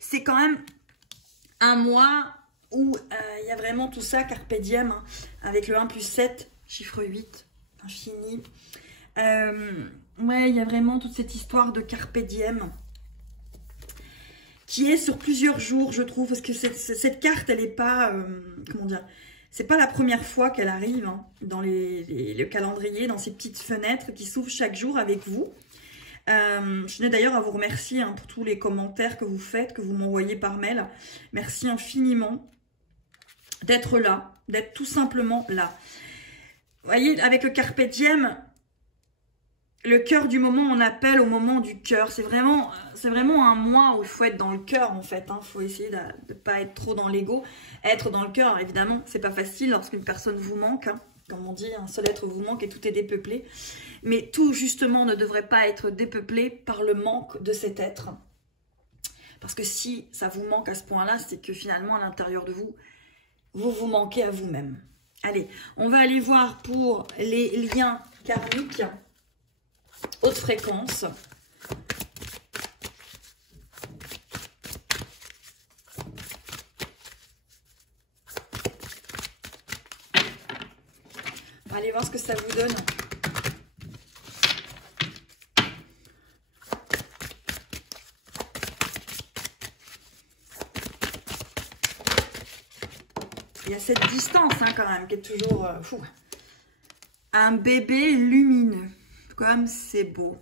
C'est quand même un mois où il y a vraiment tout ça, carpe diem, hein, avec le 1 plus 7, chiffre 8, infini. Ouais, il y a vraiment toute cette histoire de carpe diem qui est sur plusieurs jours, je trouve, parce que cette carte, elle n'est pas, comment dire, c'est pas la première fois qu'elle arrive hein, dans le calendrier, dans ces petites fenêtres qui s'ouvrent chaque jour avec vous. Je tenais d'ailleurs à vous remercier hein, pour tous les commentaires que vous faites, que vous m'envoyez par mail. Merci infiniment d'être là, d'être tout simplement là. Vous voyez, avec le carpe diem, le cœur du moment, on appelle au moment du cœur. C'est vraiment un mois où il faut être dans le cœur en fait. Il faut essayer de ne pas être trop dans l'ego. Être dans le cœur, alors, évidemment, c'est pas facile lorsqu'une personne vous manque. Hein. Comme on dit, un seul être vous manque et tout est dépeuplé. Mais tout justement ne devrait pas être dépeuplé par le manque de cet être. Parce que si ça vous manque à ce point-là, c'est que finalement à l'intérieur de vous, vous manquez à vous-même. Allez, on va aller voir pour les liens karmiques. Haute fréquence. On va aller voir ce que ça vous donne. Il y a cette distance hein, quand même qui est toujours fou. Un bébé lumineux. Comme c'est beau.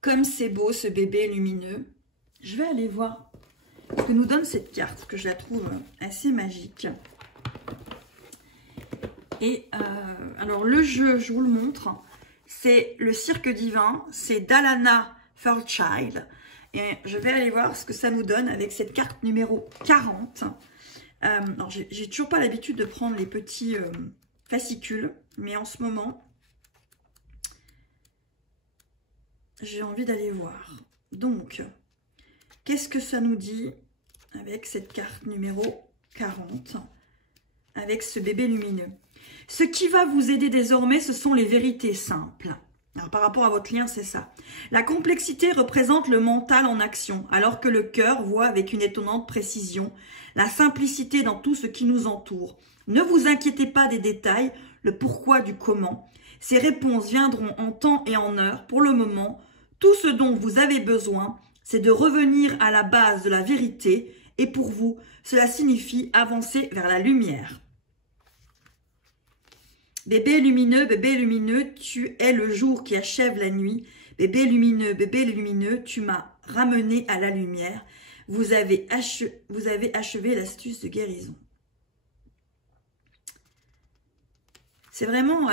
Comme c'est beau ce bébé lumineux. Je vais aller voir ce que nous donne cette carte, parce que je la trouve assez magique. Et alors le jeu, je vous le montre, c'est le cirque divin, c'est Dallana Fairchild. Et je vais aller voir ce que ça nous donne avec cette carte numéro 40. Alors j'ai toujours pas l'habitude de prendre les petits fascicules, mais en ce moment... j'ai envie d'aller voir. Donc, qu'est-ce que ça nous dit avec cette carte numéro 40, avec ce bébé lumineux? Ce qui va vous aider désormais, ce sont les vérités simples. Alors, par rapport à votre lien, c'est ça. La complexité représente le mental en action, alors que le cœur voit avec une étonnante précision la simplicité dans tout ce qui nous entoure. Ne vous inquiétez pas des détails, le pourquoi du comment. Ces réponses viendront en temps et en heure. Pour le moment, tout ce dont vous avez besoin, c'est de revenir à la base de la vérité. Et pour vous, cela signifie avancer vers la lumière. Bébé lumineux, tu es le jour qui achève la nuit. Bébé lumineux, tu m'as ramené à la lumière. Vous avez achevé l'astuce de guérison. C'est vraiment...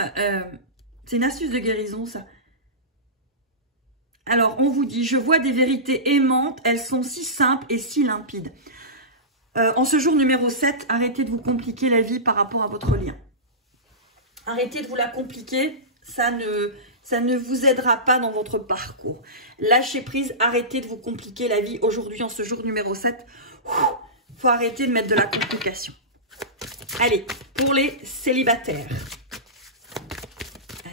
c'est une astuce de guérison, ça. Alors, on vous dit, je vois des vérités aimantes, elles sont si simples et si limpides. En ce jour numéro 7, arrêtez de vous compliquer la vie par rapport à votre lien. Arrêtez de vous la compliquer, ça ne vous aidera pas dans votre parcours. Lâchez prise, arrêtez de vous compliquer la vie aujourd'hui en ce jour numéro 7. Il faut arrêter de mettre de la complication. Allez, pour les célibataires.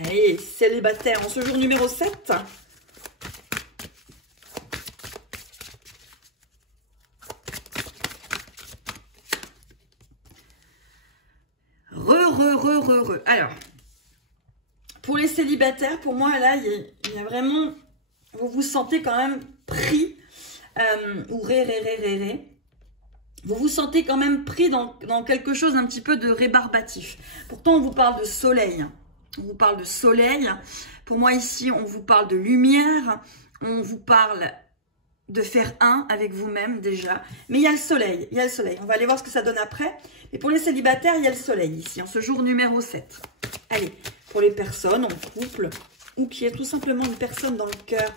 Allez, célibataires en ce jour numéro 7. Alors, pour les célibataires, pour moi, là, il y a vraiment... Vous vous sentez quand même pris, ou vous vous sentez quand même pris dans quelque chose un petit peu de rébarbatif. Pourtant, on vous parle de soleil. On vous parle de soleil. Pour moi, ici, on vous parle de lumière. On vous parle de faire un avec vous-même déjà. Mais il y a le soleil. Il y a le soleil. On va aller voir ce que ça donne après. Mais pour les célibataires, il y a le soleil ici, en ce jour numéro 7. Allez, pour les personnes en couple, ou qui est tout simplement une personne dans le cœur,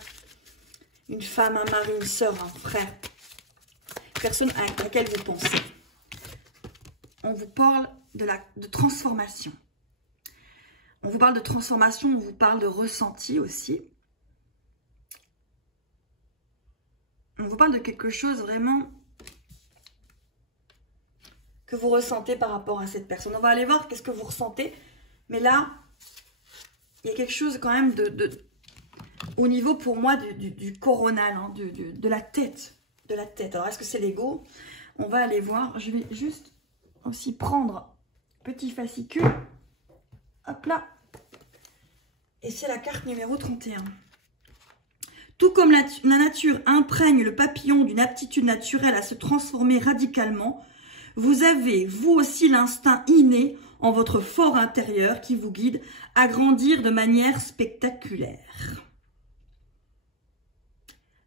une femme, un mari, une soeur, un frère, personne à laquelle vous pensez. On vous parle de transformation. On vous parle de transformation, on vous parle de ressenti aussi. On vous parle de quelque chose vraiment que vous ressentez par rapport à cette personne. On va aller voir qu'est-ce que vous ressentez. Mais là, il y a quelque chose quand même au niveau pour moi du coronal, hein, de la tête. de la tête. Alors, est-ce que c'est l'ego? On va aller voir. Je vais juste aussi prendre petit fascicule. Hop là. Et c'est la carte numéro 31. Tout comme la nature imprègne le papillon d'une aptitude naturelle à se transformer radicalement, vous avez, vous aussi, l'instinct inné en votre fort intérieur qui vous guide à grandir de manière spectaculaire.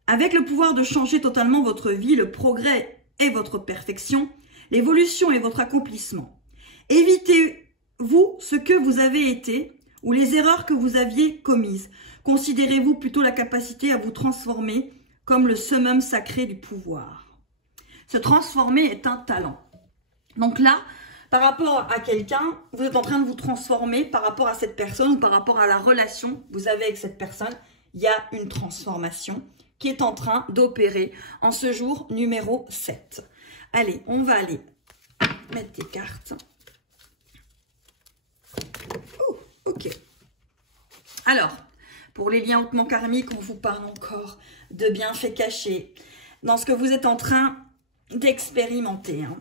Avec le pouvoir de changer totalement votre vie, le progrès est votre perfection, l'évolution est votre accomplissement. Évitez-vous ce que vous avez été ou les erreurs que vous aviez commises. Considérez-vous plutôt la capacité à vous transformer comme le summum sacré du pouvoir. Se transformer est un talent. Donc là, par rapport à quelqu'un, vous êtes en train de vous transformer par rapport à cette personne ou par rapport à la relation que vous avez avec cette personne. Il y a une transformation qui est en train d'opérer en ce jour numéro 7. Allez, on va aller mettre des cartes. Ok. Alors, pour les liens hautement karmiques, on vous parle encore de bienfaits cachés dans ce que vous êtes en train d'expérimenter. Hein.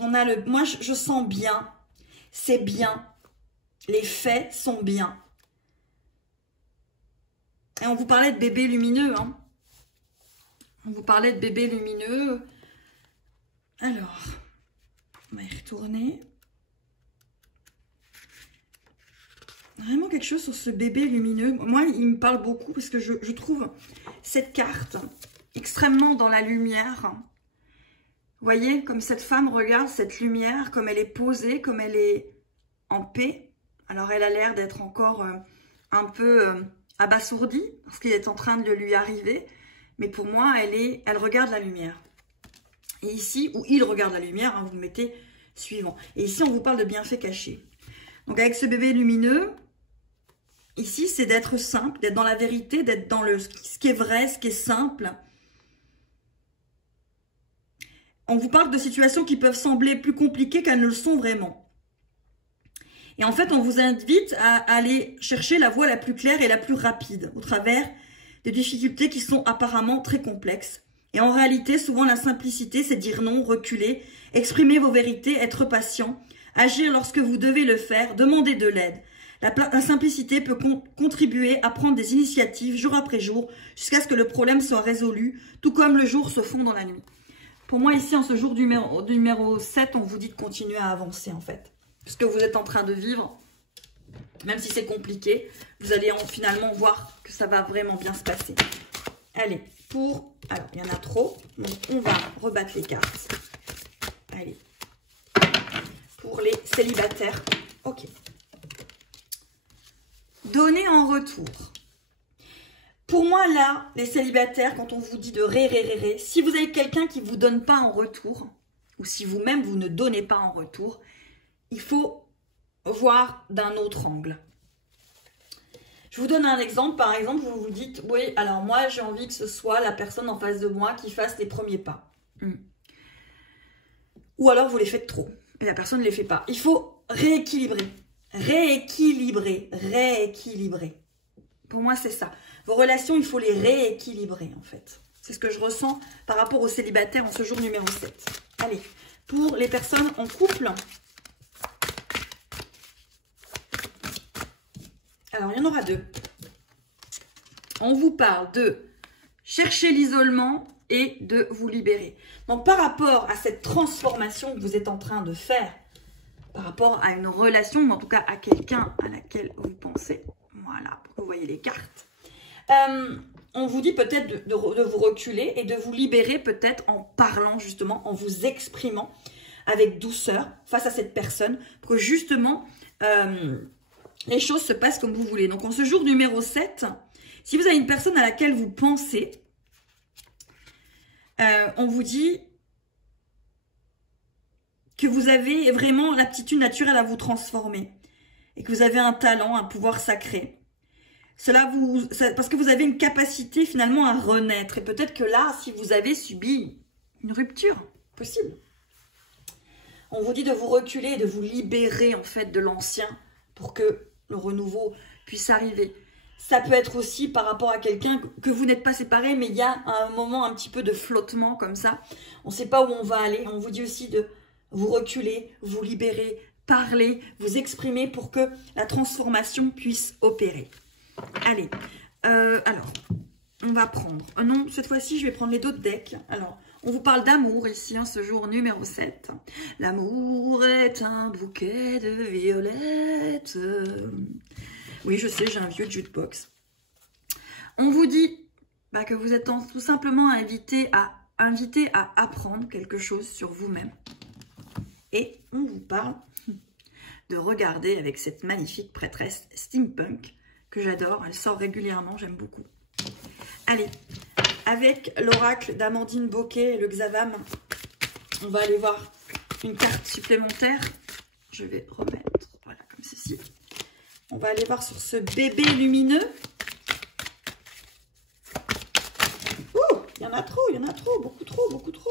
On a le, moi, je sens bien, c'est bien, les faits sont bien. Et on vous parlait de bébé lumineux. Hein. On vous parlait de bébé lumineux. Alors, on va y retourner. Vraiment quelque chose sur ce bébé lumineux. Moi, il me parle beaucoup parce que je trouve cette carte extrêmement dans la lumière. Vous voyez, comme cette femme regarde cette lumière, comme elle est posée, comme elle est en paix. Alors, elle a l'air d'être encore un peu abasourdie parce qu'il est en train de lui arriver. Mais pour moi, elle regarde la lumière. Et ici, ou il regarde la lumière, hein, vous mettez suivant. Et ici, on vous parle de bienfaits cachés. Donc, avec ce bébé lumineux, ici, c'est d'être simple, d'être dans la vérité, d'être dans ce qui est vrai, ce qui est simple. On vous parle de situations qui peuvent sembler plus compliquées qu'elles ne le sont vraiment. Et en fait, on vous invite à aller chercher la voie la plus claire et la plus rapide au travers des difficultés qui sont apparemment très complexes. Et en réalité, souvent, la simplicité, c'est dire non, reculer, exprimer vos vérités, être patient, agir lorsque vous devez le faire, demander de l'aide. La simplicité peut contribuer à prendre des initiatives jour après jour jusqu'à ce que le problème soit résolu, tout comme le jour se fond dans la nuit. Pour moi, ici, en ce jour numéro 7, on vous dit de continuer à avancer, en fait. Ce que vous êtes en train de vivre, même si c'est compliqué, vous allez finalement voir que ça va vraiment bien se passer. Allez, alors, il y en a trop, donc on va rebattre les cartes. Allez. Pour les célibataires, ok. Donner en retour. Pour moi, là, les célibataires, quand on vous dit de ré, si vous avez quelqu'un qui ne vous donne pas en retour, ou si vous-même, vous ne donnez pas en retour, il faut voir d'un autre angle. Je vous donne un exemple. Par exemple, vous vous dites, oui, alors moi, j'ai envie que ce soit la personne en face de moi qui fasse les premiers pas. Ou alors, vous les faites trop. Et la personne ne les fait pas. Il faut rééquilibrer. Rééquilibrer. Pour moi, c'est ça. Vos relations, il faut les rééquilibrer, en fait. C'est ce que je ressens par rapport aux célibataires en ce jour numéro 7. Allez, pour les personnes en couple. Alors, il y en aura deux. On vous parle de chercher l'isolement et de vous libérer. Donc, par rapport à cette transformation que vous êtes en train de faire, par rapport à une relation, ou en tout cas à quelqu'un à laquelle vous pensez, voilà, pour que vous voyez les cartes, on vous dit peut-être de vous reculer et de vous libérer peut-être en parlant justement, en vous exprimant avec douceur face à cette personne, pour que justement les choses se passent comme vous voulez. Donc en ce jour numéro 7, si vous avez une personne à laquelle vous pensez, on vous dit que vous avez vraiment l'aptitude naturelle à vous transformer et que vous avez un talent, un pouvoir sacré. Parce que vous avez une capacité finalement à renaître. Et peut-être que là, si vous avez subi une rupture, possible, on vous dit de vous reculer et de vous libérer en fait de l'ancien pour que le renouveau puisse arriver. Ça peut être aussi par rapport à quelqu'un que vous n'êtes pas séparés, mais il y a un moment un petit peu de flottement comme ça. On ne sait pas où on va aller. On vous dit aussi de vous reculer, vous libérer, parler, vous exprimer pour que la transformation puisse opérer. Allez, alors, on va prendre... non, cette fois-ci, je vais prendre les deux decks. Alors, on vous parle d'amour ici, ce jour numéro 7. L'amour est un bouquet de violettes. Oui, je sais, j'ai un vieux jukebox. On vous dit que vous êtes tout simplement invité à apprendre quelque chose sur vous-même. Et on vous parle de regarder avec cette magnifique prêtresse steampunk que j'adore. Elle sort régulièrement, j'aime beaucoup. Allez, avec l'oracle d'Amandine Bocquet et le Xavam, on va aller voir une carte supplémentaire. Je vais remettre, voilà, comme ceci. On va aller voir sur ce bébé lumineux. Ouh, il y en a trop, beaucoup trop, beaucoup trop.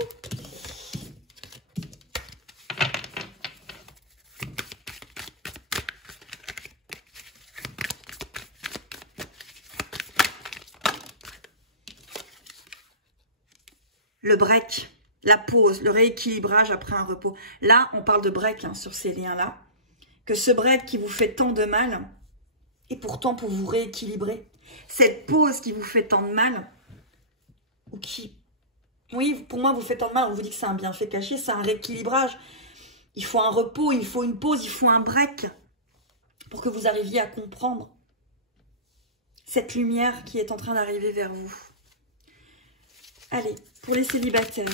Le break, la pause, le rééquilibrage après un repos. Là, on parle de break sur ces liens-là. Que ce break qui vous fait tant de mal, et pourtant pour vous rééquilibrer. Cette pause qui vous fait tant de mal, ou qui, oui, pour moi vous fait tant de mal, on vous dit que c'est un bienfait caché, c'est un rééquilibrage. Il faut un repos, il faut une pause, il faut un break pour que vous arriviez à comprendre cette lumière qui est en train d'arriver vers vous. Allez, pour les célibataires.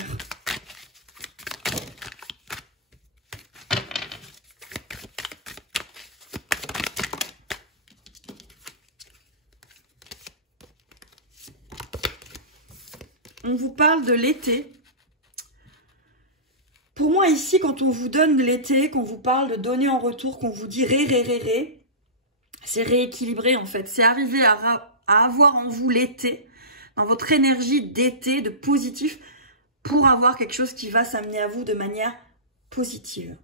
On vous parle de l'été. Pour moi, ici, quand on vous donne l'été, qu'on vous parle de donner en retour, qu'on vous dit ré, c'est rééquilibrer en fait. C'est arriver à avoir en vous l'été, dans votre énergie d'été, de positif, pour avoir quelque chose qui va s'amener à vous de manière positive.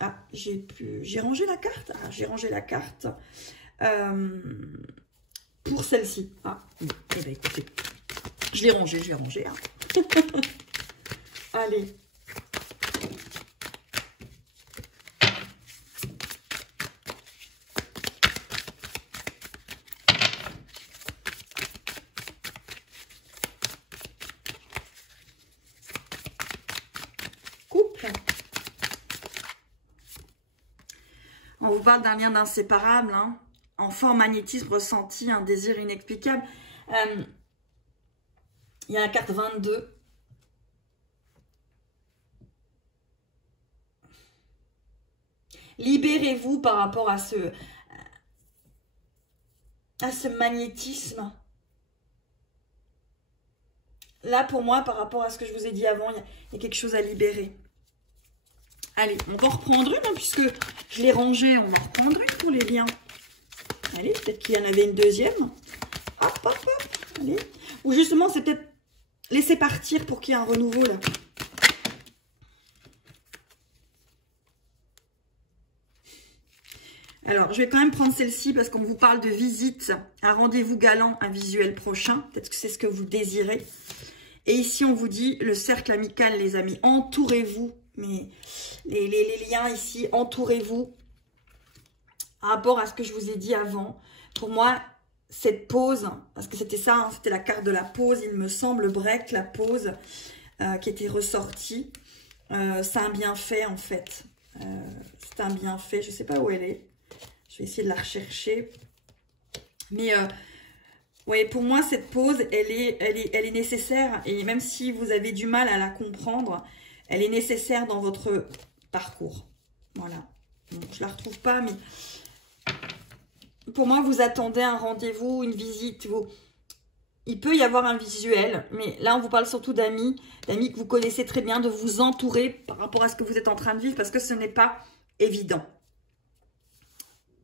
Ah, j'ai rangé la carte. Ah, j'ai rangé la carte pour celle-ci. Ah, eh bien écoutez, je l'ai rangé. Hein. Allez. Couple. On vous parle d'un lien inséparable, hein. Enfant, magnétisme, ressenti, un désir inexplicable. Il y a la carte 22. Libérez-vous par rapport à ce magnétisme. Là, pour moi, par rapport à ce que je vous ai dit avant, il y a quelque chose à libérer. Allez, on va en reprendre une, hein, puisque je l'ai rangée. On va en reprendre une pour les liens. Allez, peut-être qu'il y en avait une deuxième. Hop, hop, hop. Allez. Ou justement, c'est peut-être laisser partir pour qu'il y ait un renouveau, là. Alors, je vais quand même prendre celle-ci parce qu'on vous parle de visite, un rendez-vous galant, un visuel prochain. Peut-être que c'est ce que vous désirez. Et ici, on vous dit le cercle amical, les amis. Entourez-vous. Mais les liens ici, entourez-vous. Par rapport à ce que je vous ai dit avant. Pour moi, cette pause, parce que c'était ça, hein, c'était la carte de la pause, il me semble, break, la pause qui était ressortie. C'est un bienfait, en fait. C'est un bienfait. Je ne sais pas où elle est. Je vais essayer de la rechercher. Mais ouais, pour moi, cette pause, elle est nécessaire. Et même si vous avez du mal à la comprendre, elle est nécessaire dans votre parcours. Voilà. Donc, je ne la retrouve pas, mais pour moi, vous attendez un rendez-vous, une visite. Il peut y avoir un visuel, mais là, on vous parle surtout d'amis que vous connaissez très bien, de vous entourer par rapport à ce que vous êtes en train de vivre, parce que ce n'est pas évident.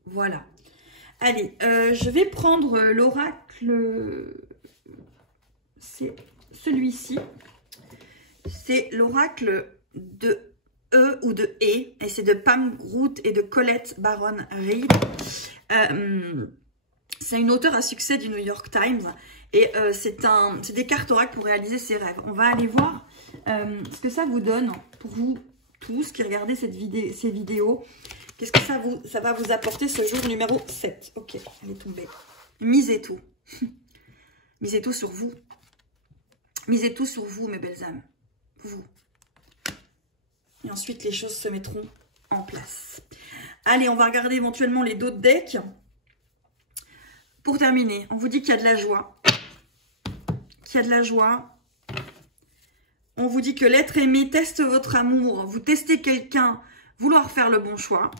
Voilà. Allez, je vais prendre l'oracle. C'est celui-ci. C'est l'oracle de E ou de E. Et c'est de Pam Groot et de Colette Baron Reid. C'est une auteure à succès du New York Times. Et c'est des cartes oracle pour réaliser ses rêves. On va aller voir ce que ça vous donne pour vous tous qui regardez ces vidéos. Qu'est-ce que ça va vous apporter ce jour numéro 7? Ok, elle est tombée. Misez tout. Misez tout sur vous. Misez tout sur vous, mes belles âmes. Vous. Et ensuite, les choses se mettront en place. Allez, on va regarder éventuellement les d'autres decks. Pour terminer, on vous dit qu'il y a de la joie. Qu'il y a de la joie. On vous dit que l'être aimé teste votre amour. Vous testez quelqu'un, vouloir faire le bon choix.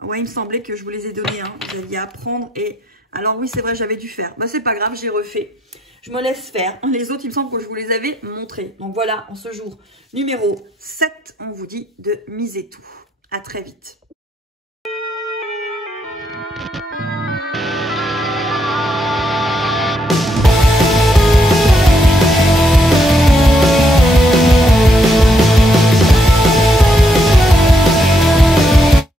Ouais, il me semblait que je vous les ai donnés. Hein. Vous aviez à apprendre. Et alors oui, c'est vrai, j'avais dû faire. Bah, c'est pas grave, j'ai refait. Je me laisse faire. Les autres, il me semble que je vous les avais montrés. Donc voilà, en ce jour numéro 7, on vous dit de miser tout. À très vite.